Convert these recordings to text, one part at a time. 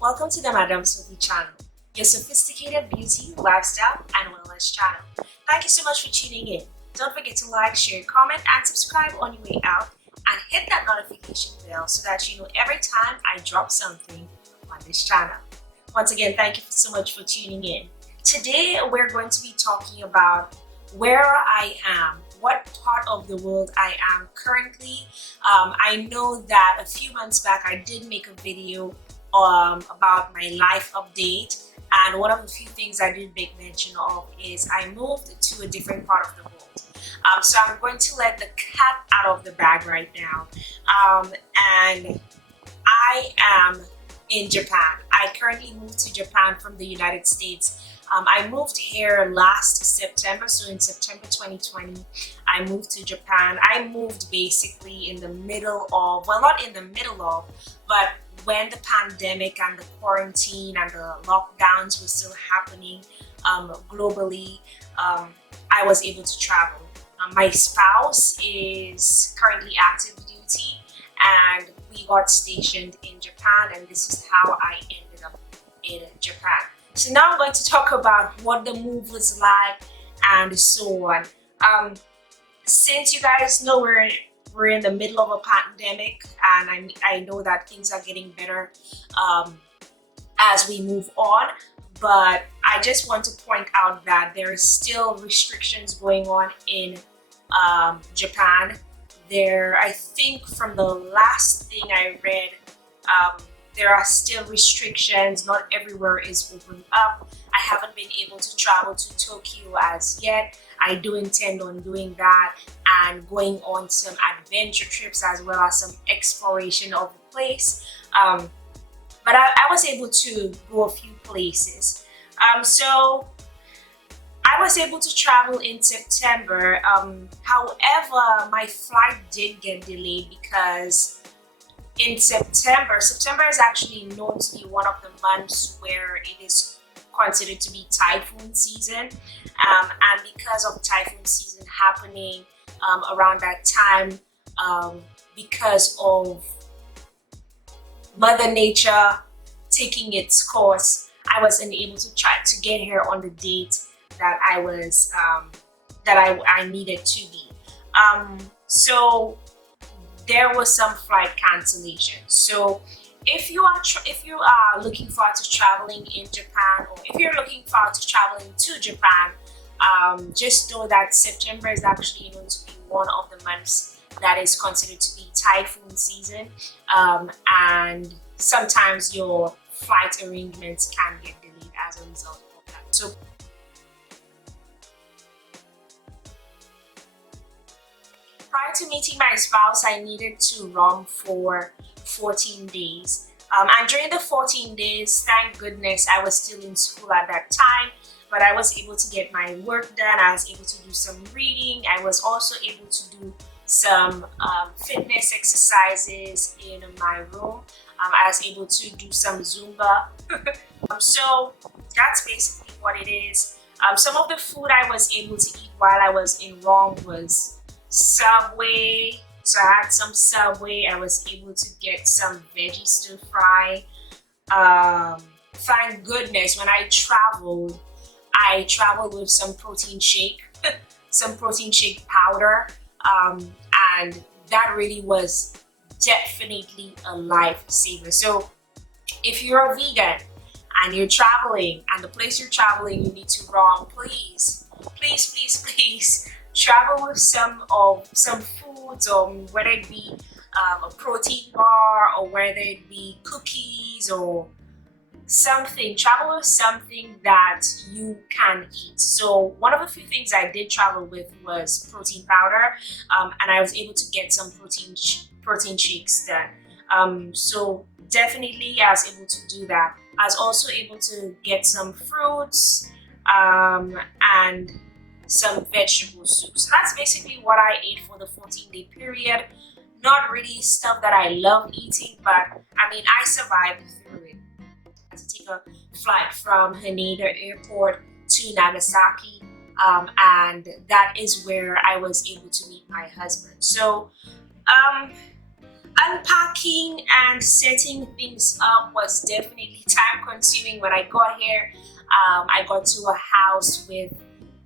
Welcome to the Madam Sophie channel, your sophisticated beauty, lifestyle, and wellness channel. Thank you so much for tuning in. Don't forget to like, share, comment, and subscribe on your way out, and hit that notification bell so that you know every time I drop something on this channel. Once again, thank you so much for tuning in. Today, we're going to be talking about where I am, what part of the world I am currently. I know that a few months back I did make a video about my life update, and one of the few things I did make mention of is I moved to a different part of the world. So I'm going to let the cat out of the bag right now, and I am in Japan. I currently moved to Japan from the United States. I moved here last September, so in September 2020, I moved to Japan. I moved basically in the middle of, well, not in the middle of, but when the pandemic and the quarantine and the lockdowns were still happening globally, I was able to travel. My spouse is currently active duty, and we got stationed in Japan, and this is how I ended up in Japan. So now I'm going to talk about what the move was like and so on. Since you guys know we're in the middle of a pandemic, and I know that things are getting better as we move on, but I just want to point out that there are still restrictions going on in Japan. I think from the last thing I read, there are still restrictions. Not everywhere is opened up. I haven't been able to travel to Tokyo as yet. I do intend on doing that and going on some adventure trips as well as some exploration of the place. But I was able to go a few places. So I was able to travel in September. However, my flight did get delayed because in September is actually known to be one of the months where it is considered to be typhoon season, and because of typhoon season happening around that time, because of Mother Nature taking its course, I wasn't able to try to get here on the date that I needed to be. So there was some flight cancellation. So if you are looking forward to traveling in Japan, or if you're looking forward to traveling to Japan, just know that September is actually going to be one of the months that is considered to be typhoon season, and sometimes your flight arrangements can get delayed as a result of that. So prior to meeting my spouse, I needed to roam for 14 days. And during the 14 days, thank goodness, I was still in school at that time, but I was able to get my work done. I was able to do some reading. I was also able to do some fitness exercises in my room. I was able to do some Zumba. So that's basically what it is. Some of the food I was able to eat while I was in Rome was Subway. So I had some Subway. I was able to get some veggie stir fry. Thank goodness, when I traveled with some protein shake, some protein shake powder, and that really was definitely a lifesaver. So if you're a vegan and you're traveling, and the place you're traveling you need to run, please travel with some foods, or whether it be a protein bar, or whether it be cookies or something. Travel with something that you can eat. So one of the few things I did travel with was protein powder, and I was able to get some protein shakes done. So definitely I was able to do that. I was also able to get some fruits and some vegetable soup. So that's basically what I ate for the 14-day period. Not really stuff that I love eating, but I mean, I survived through it. I had to take a flight from Haneda Airport to Nagasaki, and that is where I was able to meet my husband. So Unpacking and setting things up was definitely time consuming when I got here. I got to a house with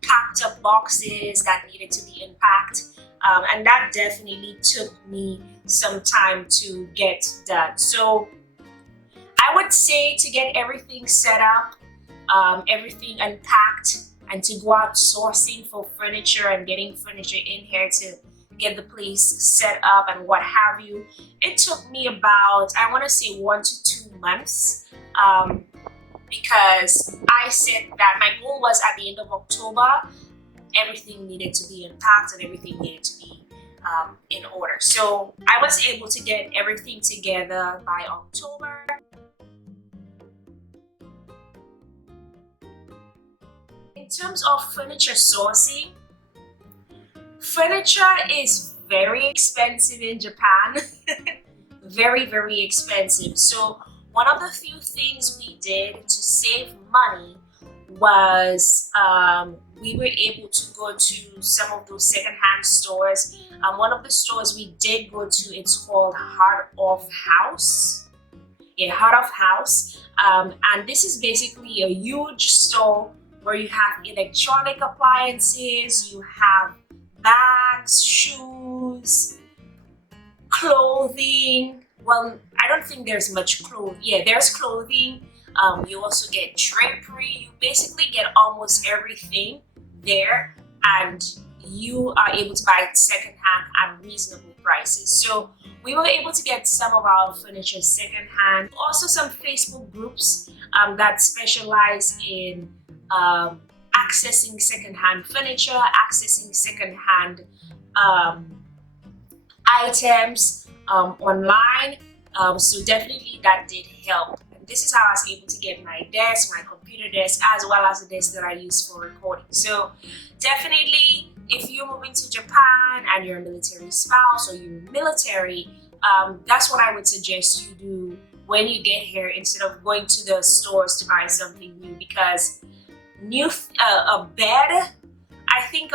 packed up boxes that needed to be unpacked, and that definitely took me some time to get done. So I would say to get everything set up, everything unpacked, and to go out sourcing for furniture and getting furniture in here to get the place set up and what have you. It took me about, I want to say, 1 to 2 months, because I said that my goal was at the end of October, everything needed to be unpacked and everything needed to be in order. So I was able to get everything together by October. In terms of furniture sourcing, furniture is very expensive in Japan. Very, very expensive. So one of the few things we did to save money was we were able to go to some of those secondhand stores. One of the stores we did go to, it's called Heart of House. Yeah, Heart of House. And this is basically a huge store where you have electronic appliances, you have bags, shoes, clothing. Well, I don't think there's much clothing. Yeah, there's clothing. You also get drapery. You basically get almost everything there, and you are able to buy it secondhand at reasonable prices. So we were able to get some of our furniture secondhand. Also, some Facebook groups that specialize in accessing secondhand furniture, accessing secondhand items online. So definitely that did help. And this is how I was able to get my desk, my computer desk, as well as the desk that I use for recording. So definitely, if you're moving to Japan and you're a military spouse or you're military, that's what I would suggest you do when you get here instead of going to the stores to buy something new, because a bed, I think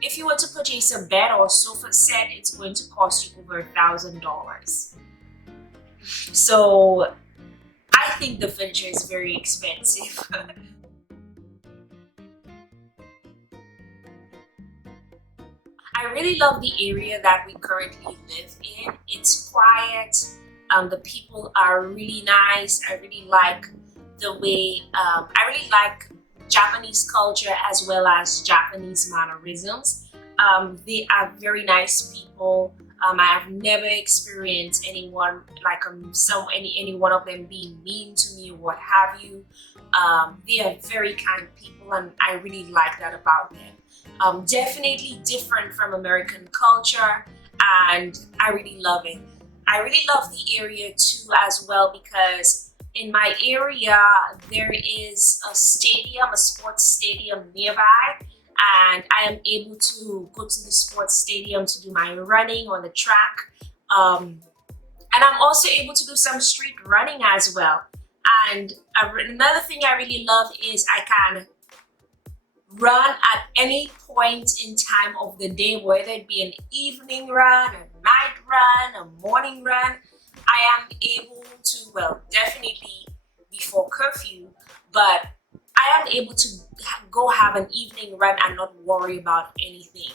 if you were to purchase a bed or a sofa set, it's going to cost you over $1,000. So I think the furniture is very expensive. I really love the area that we currently live in. It's quiet. The people are really nice. I really like the way, I really like Japanese culture as well as Japanese mannerisms. They are very nice people. I have never experienced anyone like any one of them being mean to me or what have you. They are very kind people, and I really like that about them. Definitely different from American culture, and I really love it. I really love the area too as well, because in my area there is a stadium, a sports stadium nearby, and I am able to go to the sports stadium to do my running on the track. And I'm also able to do some street running as well. And another thing I really love is I can run at any point in time of the day, whether it be an evening run, a night run, a morning run. I am able to, well, definitely before curfew, but I am able to go have an evening run and not worry about anything.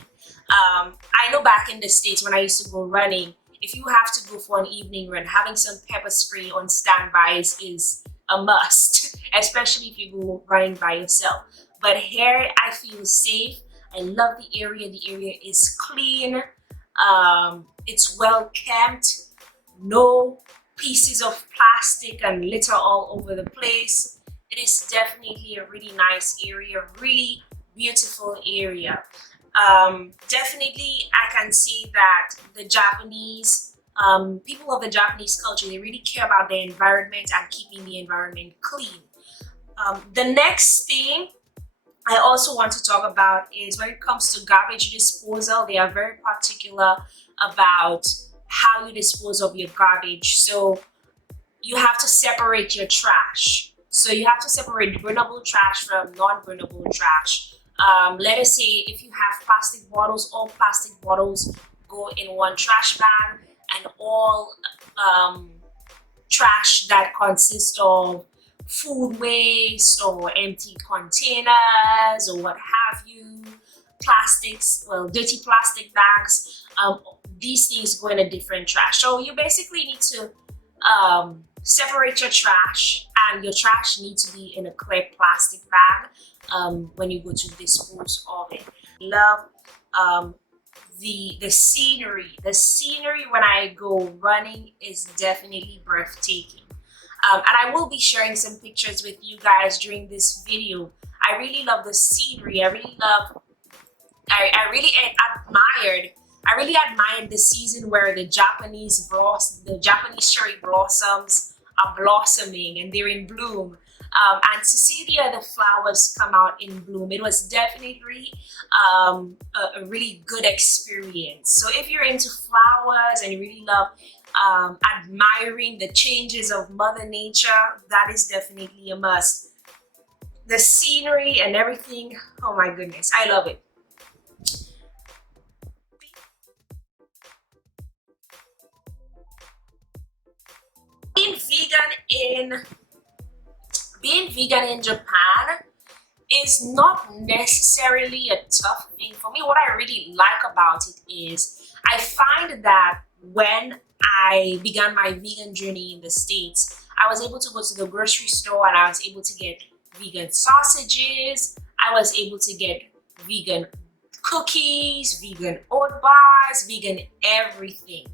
I know back in the States when I used to go running, if you have to go for an evening run, having some pepper spray on standby is a must, especially if you go running by yourself. But here I feel safe. I love the area. The area is clean. It's well kept. No pieces of plastic and litter all over the place. It is definitely a really nice area, really beautiful area. Definitely I can see that the Japanese people of the Japanese culture, they really care about the environment and keeping the environment clean. The next thing I also want to talk about is when it comes to garbage disposal, they are very particular about how you dispose of your garbage. So you have to separate your trash. So you have to separate burnable trash from non-burnable trash. Let us say if you have plastic bottles, all plastic bottles go in one trash bag, and all trash that consists of food waste or empty containers or what have you, plastics, well, dirty plastic bags. These things go in a different trash. So you basically need to separate your trash, and your trash needs to be in a clear plastic bag when you go to dispose of it. Love the scenery. The scenery when I go running is definitely breathtaking. And I will be sharing some pictures with you guys during this video. I really love the scenery. I really admired the season where the Japanese cherry blossoms are blossoming and they're in bloom. And to see the other flowers come out in bloom, it was definitely a really good experience. So if you're into flowers and you really love admiring the changes of Mother Nature, that is definitely a must. The scenery and everything, oh my goodness, I love it. Being vegan in Japan is not necessarily a tough thing for me. What I really like about it is I find that when I began my vegan journey in the States, I was able to go to the grocery store and I was able to get vegan sausages. I was able to get vegan cookies, vegan oat bars, vegan everything.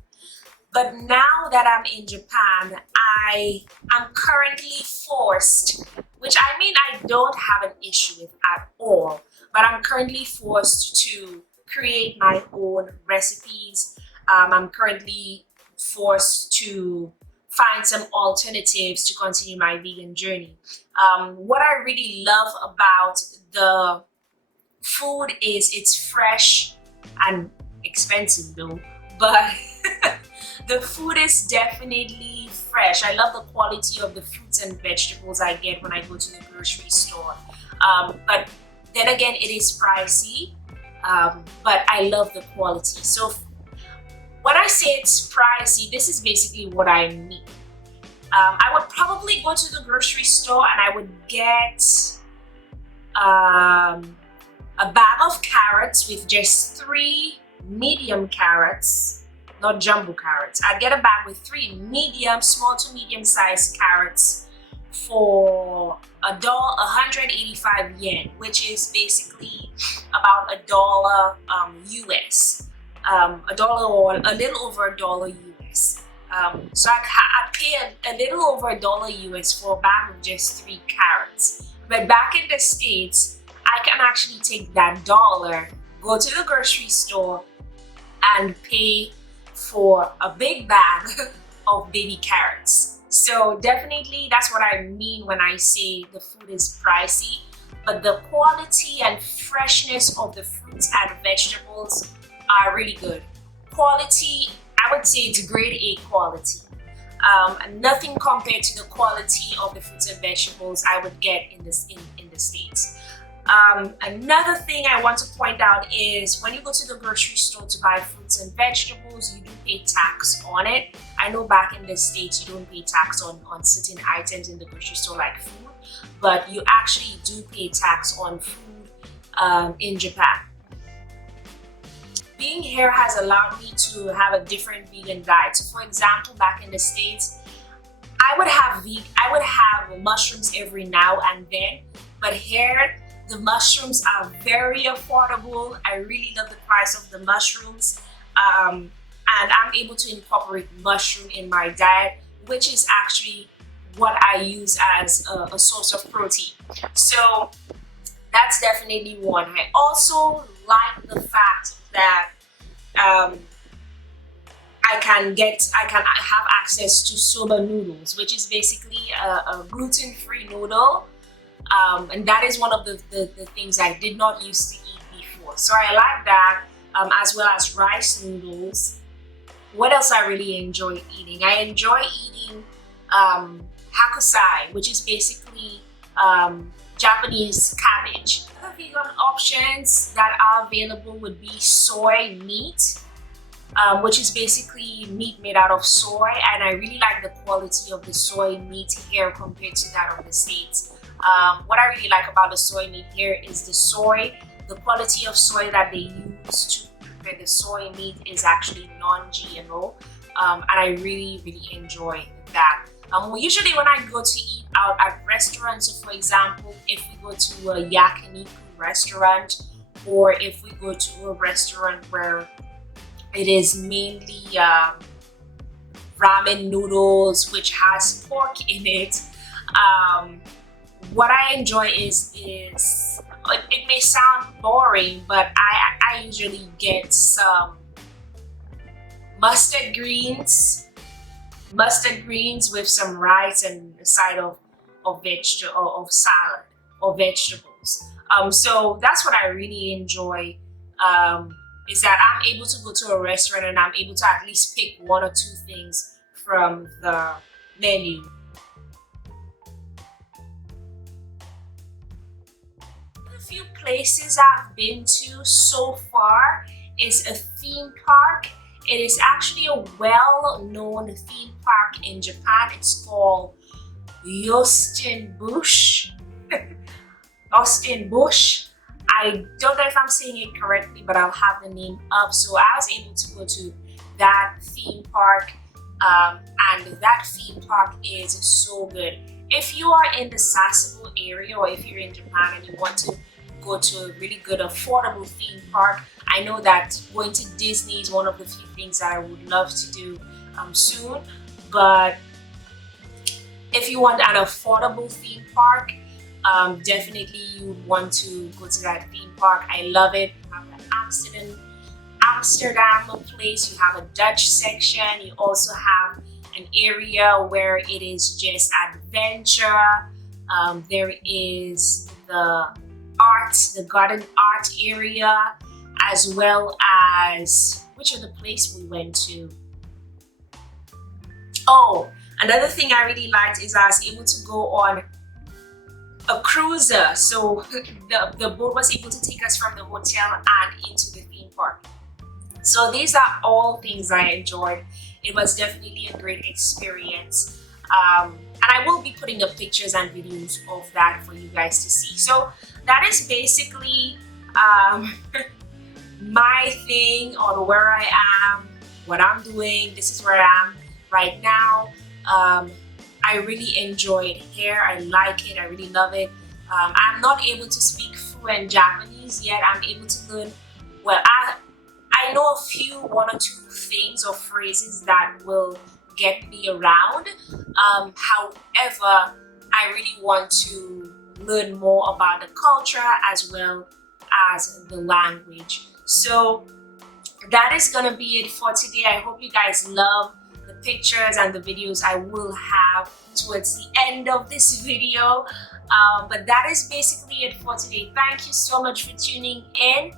But now that I'm in Japan, I am currently forced, which I mean I don't have an issue with at all, but I'm currently forced to create my own recipes. I'm currently forced to find some alternatives to continue my vegan journey. What I really love about the food is it's fresh and expensive though, but the food is definitely fresh. I love the quality of the fruits and vegetables I get when I go to the grocery store. But then again, it is pricey, but I love the quality. So when I say it's pricey, this is basically what I mean. I would probably go to the grocery store and I would get a bag of carrots with just 3 medium carrots, not jumbo carrots. I'd get a bag with 3 small to medium sized carrots for $185 yen, which is basically about $1 US, $1 or a little over $1 US. So I'd pay a little over $1 US for a bag of just 3 carrots. But back in the States, I can actually take that dollar, go to the grocery store, and pay for a big bag of baby carrots. So definitely that's what I mean when I say the food is pricey, but the quality and freshness of the fruits and vegetables are really good. Quality, I would say it's grade A quality. Nothing compared to the quality of the fruits and vegetables I would get in the States. Another thing I want to point out is when you go to the grocery store to buy fruits and vegetables, you do pay tax on it. I know back in the States you don't pay tax on certain items in the grocery store like food, but you actually do pay tax on food in Japan. Being here has allowed me to have a different vegan diet. So for example, back in the States, I would have mushrooms every now and then, but here the mushrooms are very affordable. I really love the price of the mushrooms, and I'm able to incorporate mushroom in my diet, which is actually what I use as a source of protein. So that's definitely one. I also like the fact that I can have access to soba noodles, which is basically a gluten-free noodle. And that is one of the things I did not used to eat before. So I like that, as well as rice noodles. What else I really enjoy eating? I enjoy eating hakusai, which is basically Japanese cabbage. Other vegan options that are available would be soy meat. which is basically meat made out of soy, and I really like the quality of the soy meat here compared to that of the States. What I really like about the soy meat here is the quality of soy that they use to prepare the soy meat is actually non-GMO, and I really enjoy that. Usually when I go to eat out at restaurants, so for example, if we go to a yakiniku restaurant, or if we go to a restaurant where it is mainly ramen noodles, which has pork in it, what I enjoy is it may sound boring, but I usually get some mustard greens with some rice and a side of salad or vegetables. So that's what I really enjoy. Is that I'm able to go to a restaurant and I'm able to at least pick one or two things from the menu. The few places I've been to so far is a theme park. It is actually a well-known theme park in Japan. It's called Yosten Bush. Austin Bush. I don't know if I'm saying it correctly, but I'll have the name up. So I was able to go to that theme park, and that theme park is so good. If you are in the Sasebo area, or if you're in Japan and you want to go to a really good affordable theme park, I know that going to Disney is one of the few things that I would love to do soon. But if you want an affordable theme park, definitely you would want to go to that theme park. I love it. You have the Amsterdam place, you have a Dutch section, you also have an area where it is just adventure. There is the garden art area, as well as, which other place we went to? Oh, another thing I really liked is I was able to go on a cruiser. So the boat was able to take us from the hotel and into the theme park. So these are all things I enjoyed. It was definitely a great experience. And I will be putting up pictures and videos of that for you guys to see. So that is basically my thing on where I am, what I'm doing. This is where I am right now. I really enjoy it here. I like it. I really love it. I'm not able to speak fluent Japanese yet. I'm able to learn. Well, I know one or two things or phrases that will get me around. However, I really want to learn more about the culture as well as the language. So that is gonna be it for today. I hope you guys love the pictures and the videos I will have towards the end of this video. But that is basically it for today. Thank you so much for tuning in.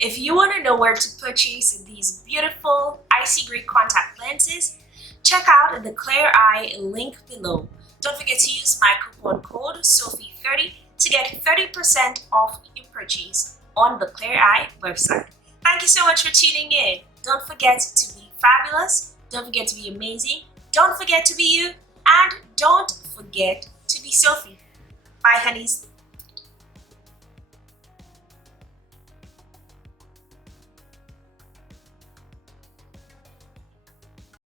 If you want to know where to purchase these beautiful icy gray contact lenses, check out the Clear Eye link below. Don't forget to use my coupon code SOPHY30 to get 30% off your purchase on the Clear Eye website. Thank you so much for tuning in. Don't forget to be fabulous. Don't forget to be amazing. Don't forget to be you. And don't forget to be Sophie. Bye, honeys.